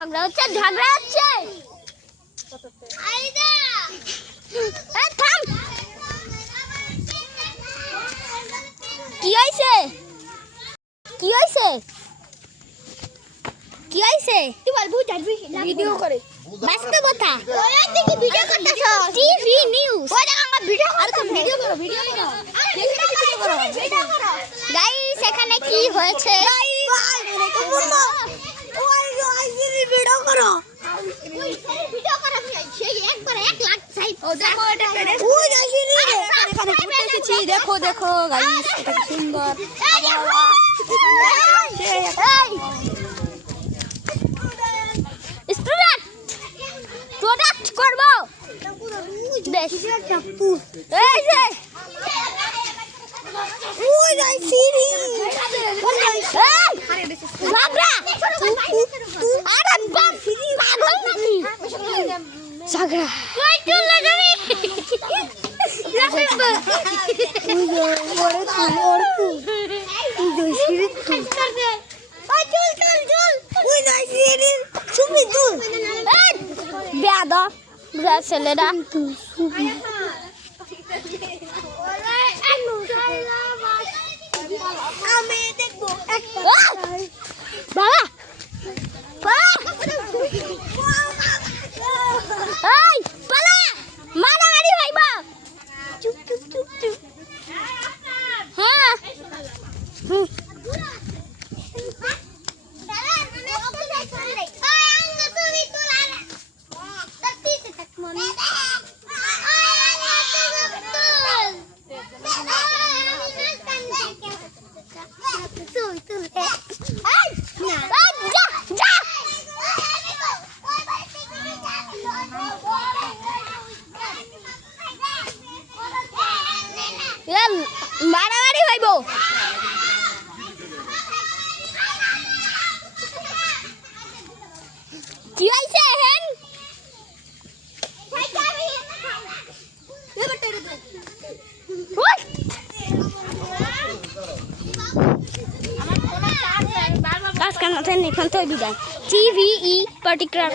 ঝগড়া হচ্ছে থাম। কি হয়েছে তুই বল ভিডিও করে বাস্তবতা ভিডিও করতেছ টিভি নিউজ ভিডিও করো গাইস এখানে কি হয়েছে দেখো দেখো গাইস এটা কি সুন্দর স্টুডেন্ট প্রোডাক্ট করব দেখ এই যে ওই গাইস সিরি ঝগড়া আরে বাপ পাগল নাকি ঝগড়া ওই চল লাগাবি ছেলেরা বাবা পালা মারামারি হইব হ্যাঁ মারামারি হইব কি হইছে হেন কাজ কাম এখান থেকে বিদায় টিভি পার্টিকুলার